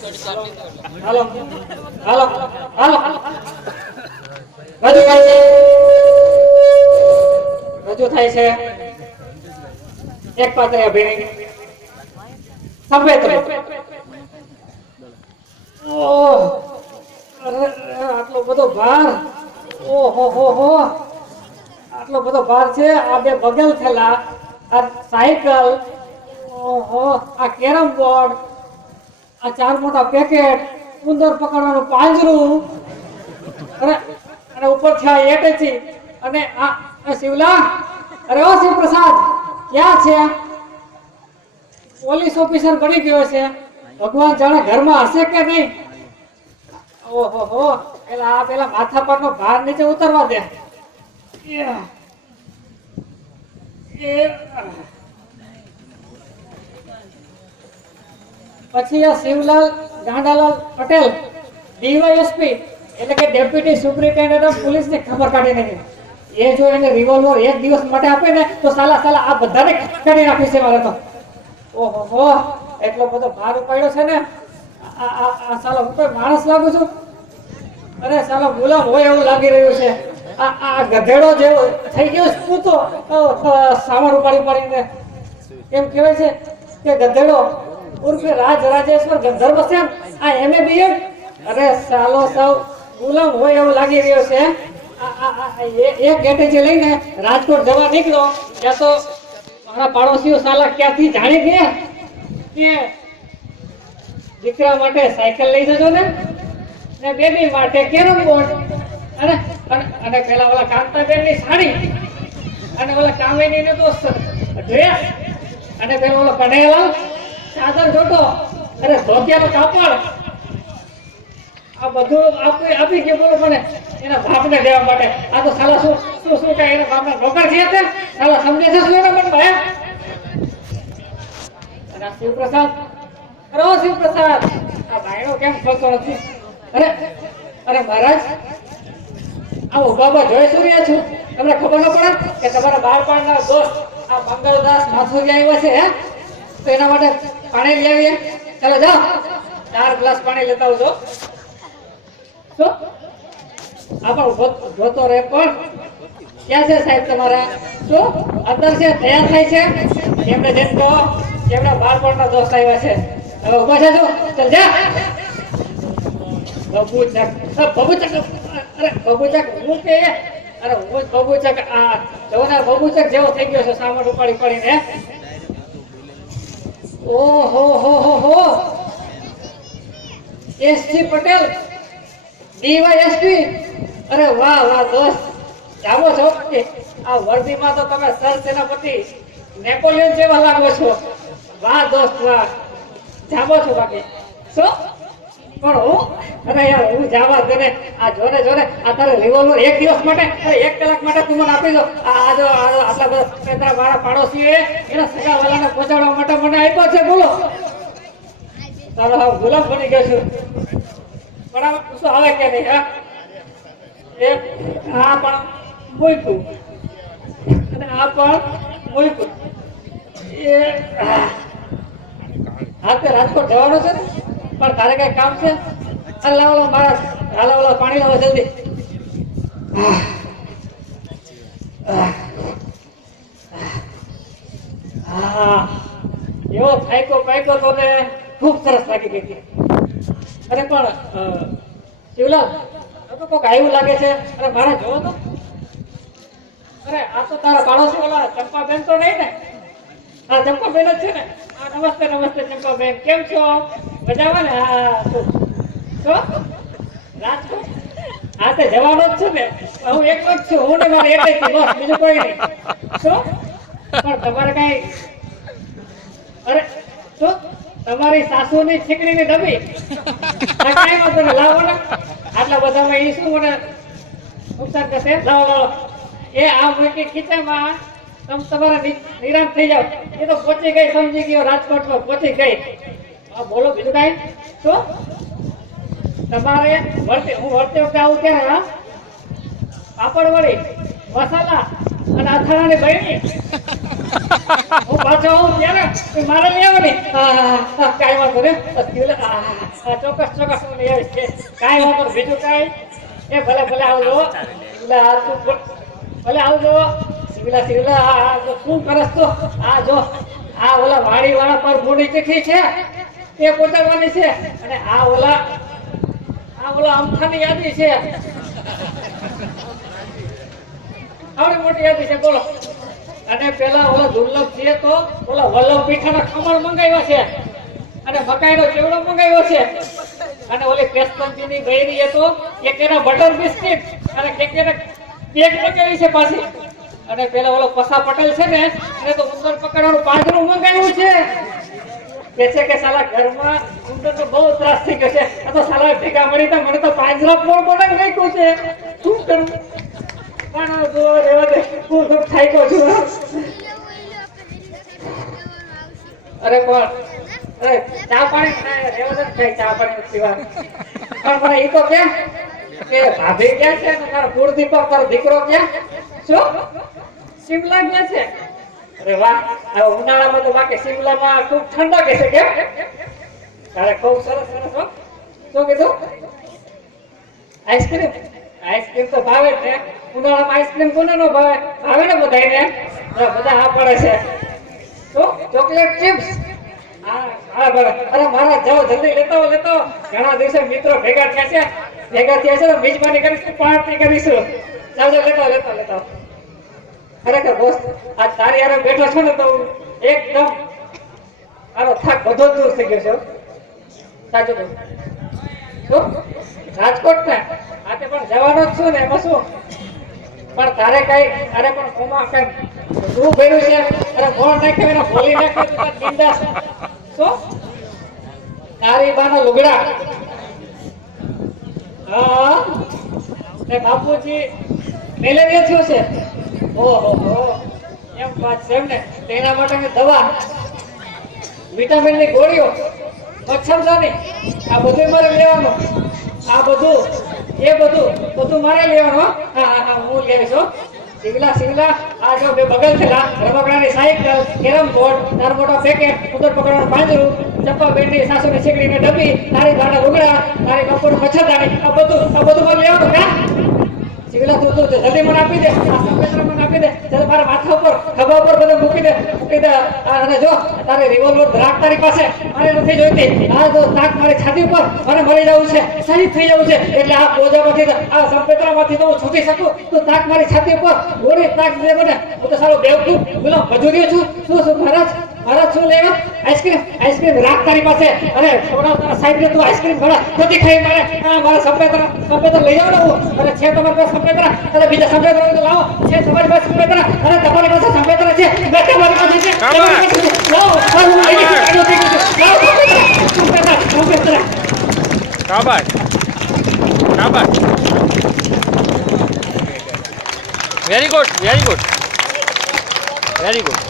હાલો હાલો હાલો રજૂ થાય છે એક પાત્ર અભિનય સફેદ ઓહ આટલો બધો ભાર ઓહો હો હો આટલો બધો ભાર છે આ બે બગલ થેલા આ સાયકલ ઓહો આ કેરમ બોર્ડ આ ચાર મોટા પેકેટ ઉંદર પકડવાનું પાંજરું અને ઉપરથી આ એટેચી અને આ શિવલા અરે ઓ શિવપ્રસાદ ક્યાં છે પોલીસ ઓફિસર બની ગયો છે ભગવાન જાણે ઘરમાં હશે કે નહીં ઓહો હો પેલા માથા પરનો ભાર નીચે ઉતરવા દે પછી આ શિવલાલ ગાંડાલાલ પટેલ ડીવાયએસપી એટલે કે ડેપ્યુટી સુપ્રિન્ટેન્ડન્ટ ઓફ પોલીસ ની ખબર કાઢી નાખી એ જો એને રિવોલ્વર એક દિવસ માટે આપે ને તો સાલા આ બધાને કાઢી નાખી છે મારે તો ઓહો હો એટલો બધો ભાર ઉપાડ્યો છે ને આ સાલા હું કોઈ માણસ લાગુ છું અરે સાલા ગુલામ હોય એવું લાગી રહ્યું છે આ ગધેડો જેવો થઈ ગયો શું તો સામાન ઉપાડીને એમ કહેવાય છે કે ગધેડો ઉર્ફે રાજેશ્વર ગંધર્વ છે આ એમએ બીએડ અરે સાલો સાવ ગુલામ હોય એવું લાગી રહ્યો છે એક ગેટેજી લઈને રાજકોટ જવા નીકળો ત્યાં તો મારા પાડોશીઓ સાલા ક્યાંથી જાણી ગયા કે દીકરા માટે સાયકલ લઈ જજો ને બેબી માટે કેરમ બોર્ડ અને પેલા ઓલા કાંતાબેન ની સાડી અને ઓલા કામિની ને તો ડ્રેસ અને પેલો ઓલો કઢાયેલા ચાદર જોટો અરે ધોતિયાનો કાપડ આ બધું આપી ગયું બોલો મને એના બાપને દેવા માટે આ તો સાલા શું કઈ એના બાપના નોકર છે તે સાલા સમજે છે શું એના મનમાં અને શિવપ્રસાદ અરે શિવપ્રસાદ આ ભાઈનો કેમ ખોલતો નથી અરે મહારાજ આ ઉભા જોઈ શું રહ્યા છું તમને ખબર ન પડે કે તમારા બાળપણના દોસ્ત આ મંગળદાસ માથુરિયા આવ્યા છે હે તો એના માટે પાણી લઈ આવીએ ચાલો જાઓ 4 ગ્લાસ પાણી લેતા આવજો શું આ પણ જોતો રહે પણ ક્યાં છે સાહેબ તમારા શું અંદર છે તૈયાર થાય છે એમને જેમ કહો એમના બાળપણના દોસ્ત આવ્યા છે હવે ઉભા છે જો ચાલ જા બબુચક અરે બબુચક હું કે અરે હું બબુચક આ જવાના બબુચક જેવો થઈ ગયો છે સામાન ઉપાડીને ઓહો હો એસજી પટેલ ડીવાયએસપી અરે વાહ દોસ્ત જામો છો કે આ વર્દીમાં તો તમે સર સેનાપતિ નેપોલિયન જેવા લાગો છો વાહ દોસ્ત વાહ જામો છો બાકી શું પણ હું અરે યાર હું જાવા દે આ જોરે આ તારે રિવોલ્વર એક દિવસ માટે 1 કલાક માટે તું મને આપી દો આ જો આટલા બધા મારા પાડોશીએ એના સગાવાલાને પહોંચાડવા માટે મને આપ્યો છે બોલો તારો હા ગુલામ બની ગયો છું પણ શું આવે કે નહીં હા આ પણ મૂક્યું અને આ પણ મૂક્યું હા તે રાજકોટ જવાનો છે ને પણ તારે કઈ કામ છે લાવો મારા હાલો પાણી લાવો જલ્દી એવો થાયકો તો ને ખૂબ સરસ લાગી ગઈ હતી અરે પણ શિવલાલ તો કોક આવ્યું લાગે છે અરે મારે જોવો તો અરે આ તો તારા પાડોશી ઓલા ચંપાબેન તો નહીં ને હા ચંપાબેન જ છે ને નમસ્તે ચંપાબેન કેમ છો મજામાં ને હા શું રાજકોટ હા તે જવાનો જ છું ને હું એક જ છું હું ને મારે એક જ બસ બીજું કોઈ નહીં શું પણ તમારે કઈ અરે શું તમારી સાસુની છીકડીની ડબ્બી કઈ વાંધો ને લાવો ને આટલા બધામાં એ શું મને નુકસાન કરશે લાવો એ આ મૂકી ખીચામાં તમે તમારા નિરામ થઈ જાવ એ તો પહોંચી ગઈ સમજી ગયો રાજકોટમાં પહોંચી ગઈ હા બોલો બીજું કઈ શું તમારે હું વળતે વખતે આવું ત્યારે હા પાપડ વળી મસાલા અને અથાણાની બહેની હું પાછો આવું ત્યારે મારે લઈ આવવાની. હા, કાંઈ વાંધો નહીં. ચોક્કસ હું લઈ આવીશ. કાંઈ વાંધો નહીં. બીજું કાંઈ? એ ભલે આવજો. ભલે આવજો. સિવિલા જો શું કરસ તો આ જો આ ઓલા વાડી વાળા પર મોડી ચીઠી છે એ પહોંચાડવાની છે, અને આ ઓલા અમથાની યાદી છે. આવડી મોટી યાદી છે, બોલો. અને પેલા ઓલા દુર્લભ છે તો ઓલા વલ્લભ પીઠાના ખમણ મંગાવ્યા છે, અને મકાઈનો ચેવડો મંગાવ્યો છે, અને ઓલી પેસ્ટનજીની ગઈરી તો કેકેના બટર બિસ્કિટ અને કેકેના કેક મંગાવી છે પાછી. અને પેલા ઓલો પસા પટેલ છે ને એને તો ઉંદર પકડવાનું પાંજરું મંગાવ્યું છે. કે છે કે સાલા ઘરમાં ઉંદર તો બહુ ત્રાસ થઈ ગયો છે, આ તો સાલા ભેગા મળી તો મને તો પાંજરા પોર બનાવી નાખ્યું છે. શું કરું? પણ જો રેવા દે, હું તો થાક્યો છું. અરે ચા પાણી રેવા દે, કઈ ચા પાણી પીવા. પણ મને એ તો કે ભાભી ક્યાં છે ને તારો કુળદીપક તારો દીકરો ક્યાં? શું શિમલા ગયા છે? અરે વાહ, આ ઉનાળામાં તો બાકી શિમલામાં ખૂબ ઠંડક હશે. કેમ? તારે ખૂબ સરસ હો. શું કીધું? આઈસ્ક્રીમ તો ભાવે જ ને. ઉનાળામાં આઈસ્ક્રીમ કોને નો ભાવે? ભાવે ને બધાને. બધા હા પડે છે. તો ચોકલેટ ચિપ્સ. હા બરાબર. અરે મારા જાઓ જલ્દી લેતો. ઘણા દિવસે મિત્રો ભેગા થયા છે તો મિજબાની કરીશું, પાર્ટી કરીશું. ચાલો લેતો. ખરેખર બોસ, આ તારી હારે બેઠો છો ને તો એકદમ મારો થાક બધો દૂર થઈ ગયો છે. સાચું કહું શું? રાજકોટ ને આજે પણ જવાનો જ છું ને, એમાં શું? પણ તારે પણ કોમાં કઈ શું ભર્યું છે? અરે મોણ નાખ્યો એને ભોલી નાખ્યો બિંદાસ. શું તારી બાના લુગડા? હા, બાપુજી મેલેરિયા થયો છે. ઓહો, એમ વાત છે. એમને તેના માટેની દવા, વિટામિનની ગોળીઓ, મચ્છરદાની, આ બધું મારે લેવાનું. આ બધું મારે લેવાનું. હા, હું લઈ આવીશ. સિંગલા આ જો બે બગલ થેલા, રમકડાની સાયકલ, કેરમ બોર્ડ, તાર મોટા પેકેટ, ઉંદર પકડવાનું પાંજરું, ચપ્પા બેંડી, સાસુની શીકડીની ડબ્બી, તારી બાના લુગડા, તારી બાપુની મચ્છરદાની, આ બધું મારે લેવાનું. હા સિવિલા તું જલ્દી મને આપી દે. મને આપી દે. ચાલ મારા માથા ઉપર ખભા ઉપર બધું મૂકી દે. અને જો તારે રિવોલ્વર ધરાક તારી પાસે મારે નથી જોઈતી. આ જો તાક મારી છાતી ઉપર મને મળી જવું છે, શહીદ થઈ જવું છે. એટલે આ બોજામાંથી આ સંપેત્રામાંથી તો હું છૂટી શકું તો તાક મારી છાતી ઉપર ગોળી તાક દે મને. હું તો સારો બેવકૂફ બોલો મજૂરીઓ છું. શું મહારાજ શું લેવા? આઈસ્ક્રીમ રાખ તારી પાસે. અરે છોકરા સાહેબ ને તું આઈસ્ક્રીમ ભરા નથી ખાઈ મારા સંપેત્ર લઈ જાવ ને હું. અને છે તમારી પાસે સંપેત્ર? અરે બીજા સંપેત્ર તો લાવો. છે તમારી પાસે સંપેત્ર? અરે તમારી પાસે સંપેત્ર છે? તમારી પાસે છે? શાબાશ. Very good.